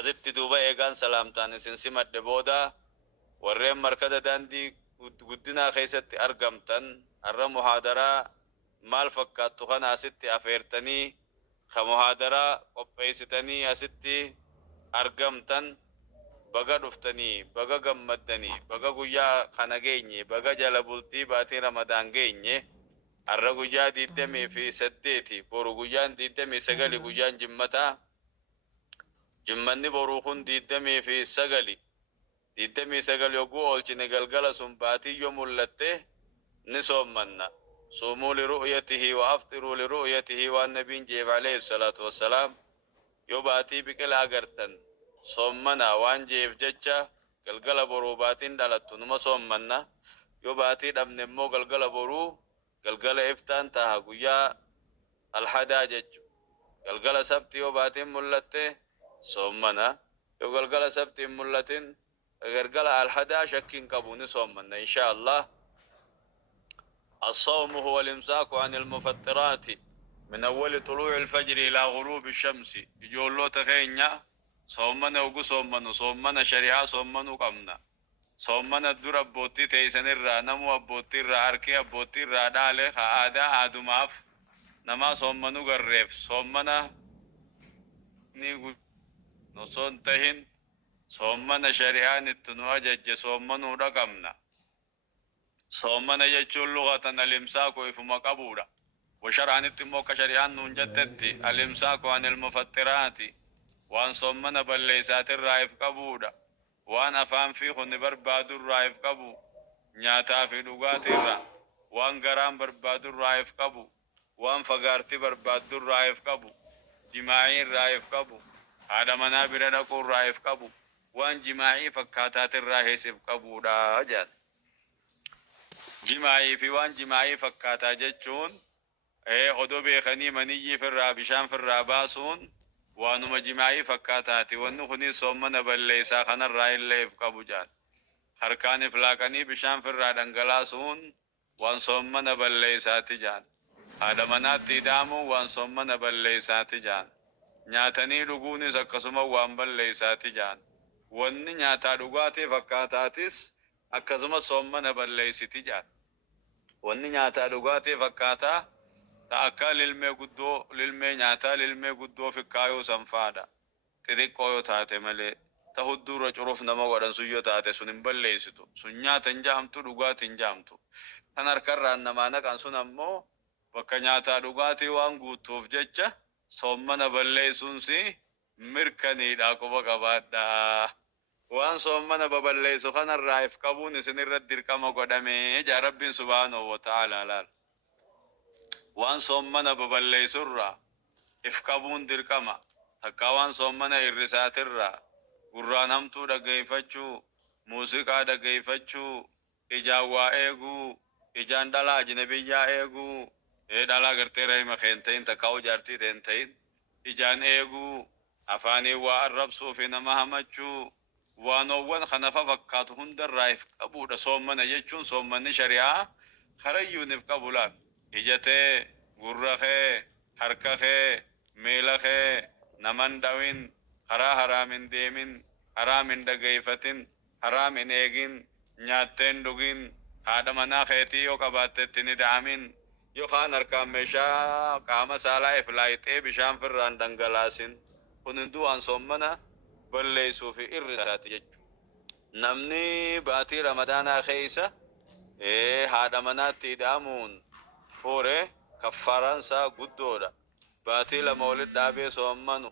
asitti duuba eegaan salaamtaan isin simadhe booda warreen markada daandii guddinaa keessatti argamtan har'a muhaadaraa maal fakkaattu kana asitti afeertanii ka muhaadaraa qopheessitanii asitti argamtan baga dhuftanii baga gammaddanii baga guyyaa kana geenye baga jala bultii baatii ramadaan geenye har'a guyyaa 28 boru guyyaan 29 guyyaan jimmataa jimmanni boruu kun 29 yogguu oolchine galgala sun baatii yoo mul'atte ni soommanna صوموا لرؤيته وافطروا لرؤيته والنبي جيب عليه الصلاة والسلام يوباتي بكل أغرتن صومنا وان جيب ججا قلقل بروباتين دالتو نما صومنا يوباتي دمن مو قلقل برو قلقل افتان تاها قويا الحدا ججو قلقل سبتي يوباتين ملتي صومنا يو قلقل سبتي ملتين قلقل الحدا شكين كبوني صومنا إن شاء الله. الصوم هو الإمساك عن المفطرات من أول طلوع الفجر إلى غروب الشمس يقول له تخينيا صومنا وقو صومنا شريعة صومنا قمنا صومنا الدور أبوتي تيسن الرا نمو أبوتي الرا أركي أبوتي الرا دالي خادا آدو ماف نما صومنا قررف صومنا نيقو نصون تهين صومنا شريعة نتنو أجج صومنا رقمنا صومنا يجول لغة الإمساك ويفما قبورا وشرعا نتموك شريعان ننجدتي الإمساك عن المفطرات وان صومنا بالليسات الرائف قبورا وان أفهم فيه برباد الرائف قبو نياتا في لغات الرا وان قرام برباد الرائف قبو وان فقارتي برباد الرائف قبو جماعي الرائف قبو هذا منابر لكو الرائف قبو وان جماعي فكاتات الراهيسف قبورا أجل جماعي في وان جماعي فكاتا جتشون odoo beekanii maniyyii firraa bishaan firraa baasuun waanuma jimaa'ii fakkaataati wanni kunis soomana balleessaa kanarraa illee if qabu jaan harkaan if laaqanii bishaan firraa dhangalaasuun waan soomana balleessaati jaan haadha manaatti hidhaamuun waan soomana balleessaati jaan nyaatanii dhuguunis akkasuma waan balleessaati jaan wanni nyaataa dhugaatii fakkaataatis akkasuma soomana balleessiti jaan wanni nyaataa dhugaatii fakkaataa akka lilmee nyaataa lilmee guddoo fikkaayuu sanfaadha xixiqqoo yoo taate malee ta hudduura curuuf nama godhan sun yoo taate sun hin balleessitu sun nyaata hin jaamtu dhugaatii hin jaamtu kan harkarraan namaa naqan sun ammoo bakka nyaataa dhugaatii waan guutuuf jecha soomana balleessuunsi mirkaniidha quba qabaadha waan soomana baballeessu kanarraa if qabuun isinirratti dirqama godhamee jaa rabbiin subhaanahu wa ta'aalaa laal waan soomana baballeessurraa if qabuun dirqama takka waan soomana irrisaatirraa gurraan hamtuu dhageeffachuu muuziqaa dhageeffachuu ijaan waa eeguu ijaan dhalaa ajnabiyyaa eeguu dhalaa gartee rahima keen ta'in takka jaartii teen ta'in ijaan eeguu afaanii waa arrabsuu fi nama hamachuu waanowwan kanafa fakkaatu hundarraa if qabuudha soomana jechuun soomanni shari'aa karayyuun if qabu laal ijatee gurrakee harkakee miilakee naman dhawin karaa haraamin deemin haraamin dhageeffatin haraamin eegin nyaatteen dhugin haadha manaa keetii yoo qabaattetti ni da'amin yookaan harkaan meeshaa qaama saalaa if laayixee bishaan firraan dhangalaasin kun hunduu waan soomana balleessuu fi irrisaati jechuudha. Namni baatii ramadaanaa keessa haadha manaatti hidhaamuun fuure kaffaaraansaa guddoodha baatii lama walitti dhaabee soomanu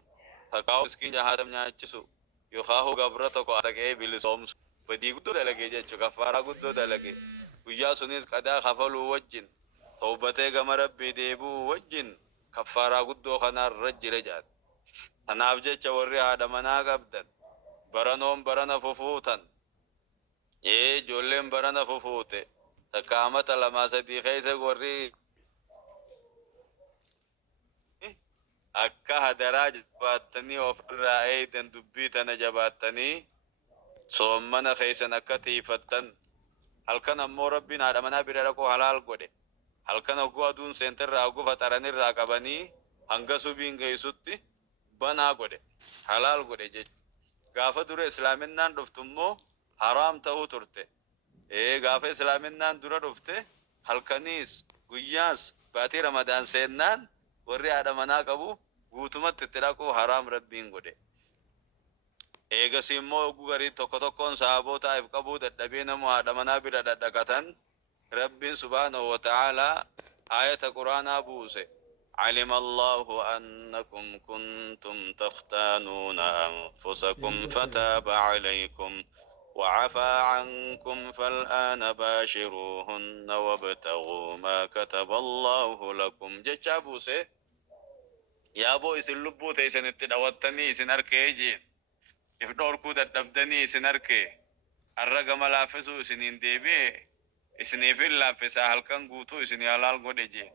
takkaa miskiin jahaatam nyaachisu yookaan gabra tokko ataqee bilisoomsu badii guddoo dalagee jechuudha kaffaaraa guddoo dalagee guyyaa sunis qadaa kafaluu wajjin tawbatee gama rabbii deebuu wajjin kaffaaraa guddoo kanarra jira jaati kanaaf jecha warri haadha manaa qabdan baranoon barana fufuutan ijoolleen barana fufuute takka amata lamaa sadii keessa warri akka hadaraa jabaattanii ofirraa eeydan dubbii tana jabaattanii soomana keessan akka tiifattan halkan ammoo rabbiin haadha manaa bira dhaquu halaal godhe halkan ogguu aduun seenterraa ogguu faxaranirraa qabanii hanga subiin geessutti banaa godhe halaal godhe jechuudha gaafa dura islaaminaan dhuftummoo haram ta'uu turte gaafa islaaminaan dura dhufte halkaniis guyyaas baatii ramadaan seennaan warri haadha manaa qabu guutumatti itti dhaquu haram rabbiin godhe eegas immoo garii tokko tokkoon sahabootaaf qabuu dadhabee namoo haadha manaa bira dhaqatan rabbiin subhaanahu wa ta'ala ayata quraanaa buuse علم الله أنكم كنتم تختانون أنفسكم فتاب عليكم وعفى عنكم فالآن باشروهن وابتغوا ما كتب الله لكم جابوسه يا بوي سلبو تيسن اتدوتني سنركيجين إفدور كود الدبدني سنركي الرقم لافسو سنين ديبي isiniifin laaffisa halkan guutuu isin halaal godhe jee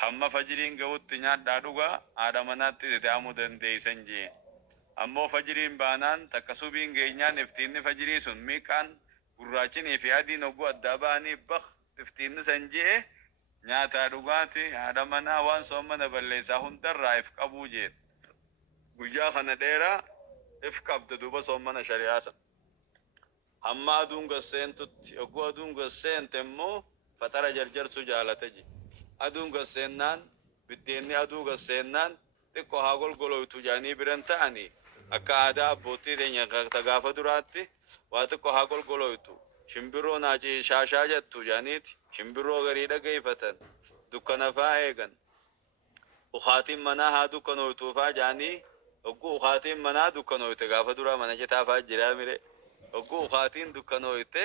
hamma fajiriin ga'utti nyaadhaa dhugaa haadha manaatti itti amuu dandeeysan jee ammoo fajiriin baanaan takka subiin geenyaan iftiinni fajirii sun miiqaan gurraachinii fi adiin ogguu addaa ba'anii baq iftiinni san jee nyaataa dhugaati haadha manaa waan soomana balleessaa hundarraa if qabuu jee guyyaa kana dheeraa if qabda duuba soomana shari'aa san amma aduun gasseentutti ogguu aduun gasseente immoo fatara jarjarsu jaalate je aduun gasseennaan biddeenni aduu gasseennaan xiqqoo haa golgoloytu jaanii biran ta'anii akka aadaa abbootii teenya gaafa duraatti waa xiqqoo haa golgoloytu shimbiroo naaci shaashaa jettu jaaniiti shimbiroo garii dhageeffatan dukkana faa eegan ukaatiin manaa haa dukkanoytuufaa jaanii ogguu ukaatiin manaa dukkanoyte gaafa duraa mana citaa faa jiraa mire ogguu ukaatiin dukkanoyte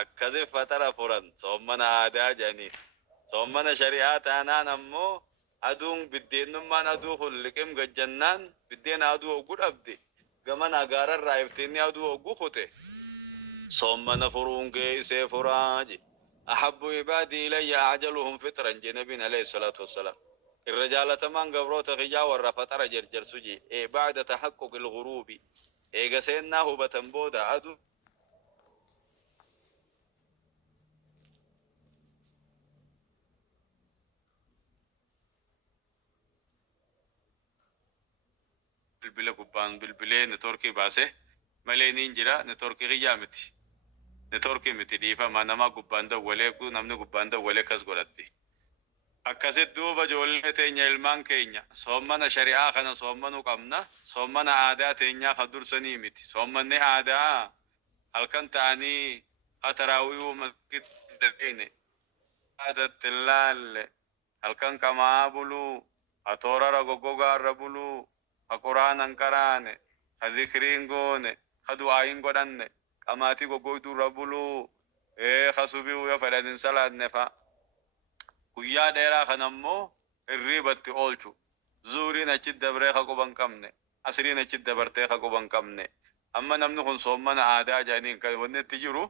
akkasi fatara furan soommana aadaa jaanii soommana shari'aa taanaan ammoo aduun biddeenummaan aduu kun liqim gajjannaan biddeen aduu ogguu dhabde gaman agaararraa iftiinni aduu ogguu kute soommana furuun geessee furaaji ahabbu ibaadii ilayya ajaluhum fitran je nabiin alayhi salaatu wassalaam irra jaalatamaan gabroota kiyyaa warra fatara jarjarsu je ba'da tahaqquq al-ghurubi eega seennaa hubatan booda aduu bilbila gubbaan bilbilee neetworkii baase malee ni jira neetworkii kiyyaa miti neetworkii miti dhiifama nama gubbaan dawwalee namni gubbaan dawwalee kas godhatti akkasit duuba ijoollee teenya ilmaan keenya soommana shari'aa kana soommanuu qabna soommana aadaa teenyaa ka dursanii miti soommanni aadaa halkan ta'anii hataraawiyuu makitti daleene aadatti laalle halkan qamaa buluu atoorara goggogaarra buluu quraanan qaraane dhikriin goone du'aayin godhanne qamaatii goggoydurra buluu khasubiu ya fadhanin salaanne fa guyyaa dheeraa kanammoo irriibatti oolchu zuuriin achi dabree ka quban qabne asriin achi dabartee ka quban qabne amma namni kun soommana aadaa jaaniin kan wanni itti jiru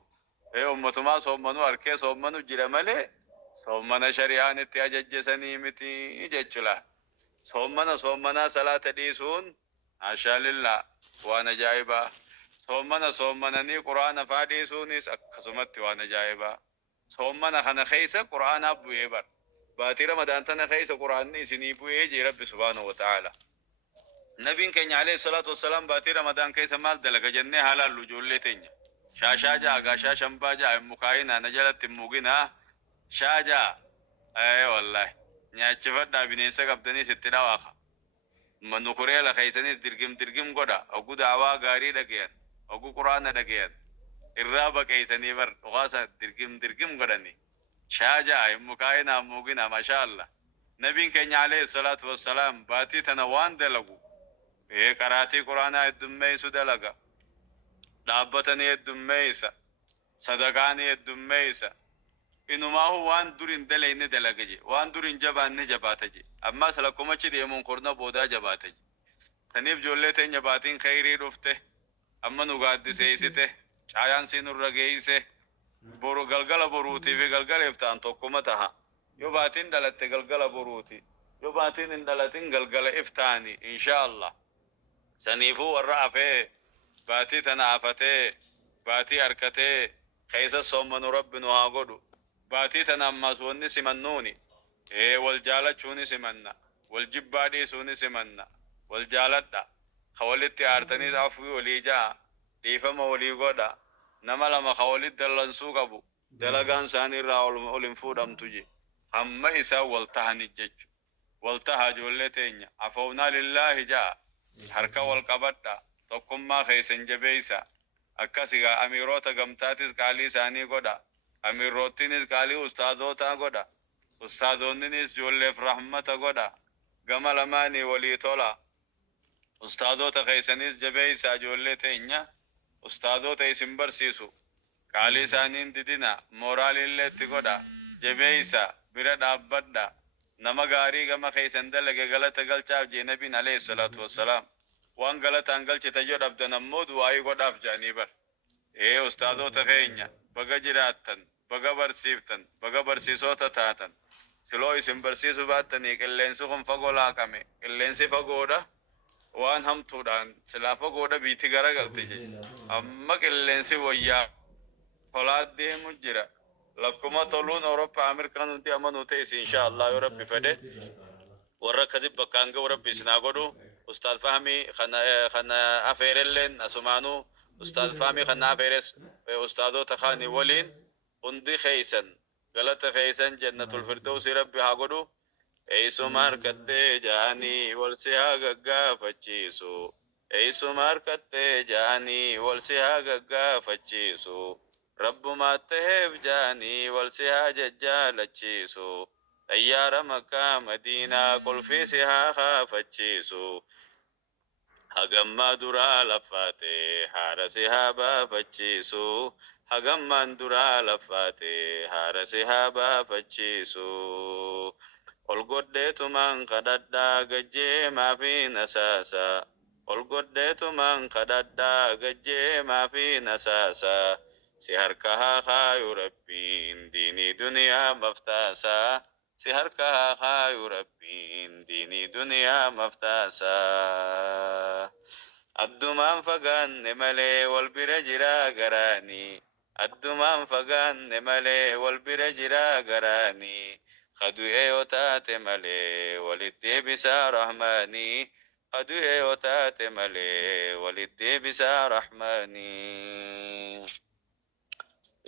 ummatumaa soommanuu harkee soommanu jira malee soommana shari'aan itti ajajjesanii miti jechula soommanaa salaata dhiisuun ashaalillaa waan ajaa'ibaa soommananii quraana faa dhiisuunis akkasumatti waan ajaa'ibaa soommana kana keessa quraanaa bu'ee bar baatii ramadaan tana keessa quraanni isinii bu'ee jee rabbi subhaanahu wa ta'ala nabiin keenya alayhi salaatu wassalaam baatii ramadaan keessa maal dalaga jennee haalaallu ijoollee teenya shaashaa ja'a gaashaa shambaa ja'a mukaayinaa na jalatti muginaa shaajaa wallahi nyaachifadhaa bineensa qabdanii sitti dhawaaka manukuree la keessanis dirgim godha oguu daawaa gaarii dhageyan oguu quraana dhageyan irraa baqeessanii bar dhugaasa dirgim godhani shaajaa mukaayinaa mugina mashallah nabiin keenya alayhi salaatu wassalaam baatii tana waan dalagu qaraatii quraanaa heddummeessu dalaga dhaabbatanii heddummeessa sadaqaanii heddummeessa inumaahu waan durin dalayne dalagaje waan durin jabaanne jabaataje amma salakkumachi deemuun korna boodaa jabaataje taniif ijoollee teenya baatiin khayrii dhufte amma nu gaaddiseessite caayaan siinurra geeyse boru galgala boruutii fi galgaleef ta'an tokkuma taha yoo baatiin dhalatte galgala boruuti yoo baatiin hin dhalatin galgala iftaani inshaallah saniifuu warra afee baatii tana afatee baatii harkatee keessa soommanu rabbi nu haa godhu baatii tana ammas wanni simannuuni wal jaalachuuni simanna wal jibbaa dhiisuuni simanna wal jaaladha khawalitti aartaniis afwi walii jaa dhiifama walii godha nama lama khawalitti dallansuu qabu dalagaan isaanii irraa ol hin fuudhamtu je hamma isaa wal tahani jechu wal taha ijoollee teenya afownaa lillaahi jaa harka wal qabadha tokkummaa keessan jabeeysa akkasigaa amiirota gamtaatis qaalii isaanii godha amiirottinis qaalii ustaadootaa godha ustaadoonninis ijoolleef rahmata godha gama lamaanii walii tola ustaadota keessanis jabeeysa ijoollee teenya ustaadota isin barsiisu qaalii isaaniin didina mooraalillee itti godha jabeeysa bira dhaabbadha nama gaarii gama keessan dalage galata galchaaf jee nabiin alayhi salaatu wassalaam waan galataan galchite yoo dhabdan ammoo du'aa'ii godhaaf jaanii bar ustaadota keenya baga jiraattan baga barsiiftan baga barsiisota taatan siloo isin barsiisu baattanii qilleensi kun fagoo laaqame qilleensi fagoodha waan hamtuudhaan silaa fagoodha biitti garagalte je amma qilleensi wayyaa tolaat deemu jira lakkuma toluun Awurooppaa Ameerikaan nuti amanu ta'es inshaallah yoo rabbi fedhe warra kasib bakkaan ga'u rabbi isinaa godhu ustaad Fahmii kana afeerelleen asumaanuu ustaad Fahmii kana afeeres ustaadota kaanii waliin hundi keeysan galata keeysan jannatul firdawsi rabbi haa godhu eeysuma harkattee jaanii wal si haa gaggaafachiisu eeysuma harkattee jaanii wal si haa gaggaafachiisu ربما تهب جاني والسها ججالتشيسو أيار مكة مدينة كل في سها خافتشيسو هجم درا لفاتي حارسها بافتشيسو هجم درا لفاتي حارسها بافتشيسو والقديت من قددا قجي ما في نساسا والقديت من قددا قجي ما في نساسا سهركها خاي ربين ديني دنيا مفتاسا سهركها خاي ربين ديني دنيا مفتاسا الدمان فقان نملي والبرجرا قراني الدمان فقان نملي والبرجرا قراني خدو ايوتات ملي ولدي بسا رحماني خدو ايوتات ملي ولدي بسا رحماني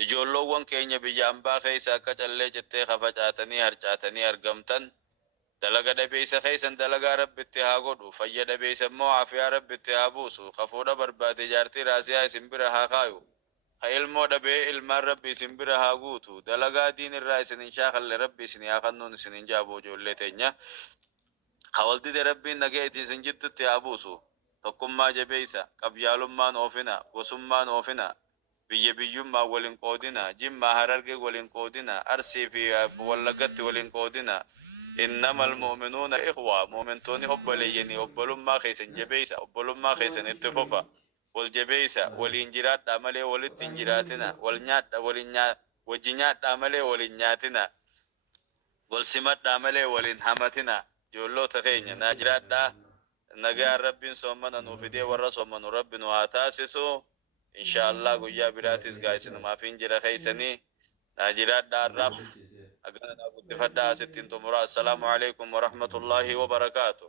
ijoolloowwan keenya biyya ambaa keessa akka callee jettee kafacaatanii harcaatanii argamtan dalaga dhabeessa keessan dalagaa rabbitti haa godhu fayya dhabeessa immoo aafiyaa rabbitti haa buusu kafuudha barbaade jaartii raasiyaa isin bira haa kaayu ha ilmoo dhabee ilmaan rabbi isin bira haa guutu dalagaa diin irraa isin hin shaakalle rabbi isin haa kannuun isin hin jaabu ijoollee teenya hawaldide rabbiin nageetii isin jiddutti haa buusu tokkummaa jabeessa qabyaalummaan oofina gosummaan oofina biyya biyyummaa waliin qoodina jimmaa hararge waliin qoodina arsii fi wallagatti waliin qoodina innamal mu'minuuna ikhwa mu'mintoonni obboleeyyanii obbolummaa keessan jabeessa obbolummaa keessan itti fufa wal jabeessa waliin jiraadhaa malee walitti hin jiraatina wal nyaadhaa wajji nyaadhaa malee waliin nyaatina wal simadhaa malee waliin hamatina ijoolloota keenya naa jiraadhaa nagaa rabbiin soomana nuuf fidee warra soomanu rabbi nu haa taasisu إن شاء الله قويا براتيس قايسين ما فين جرا خيسني ناجرات دار رف أجانا أبو تفدا ستين تمرا السلام عليكم ورحمة الله وبركاته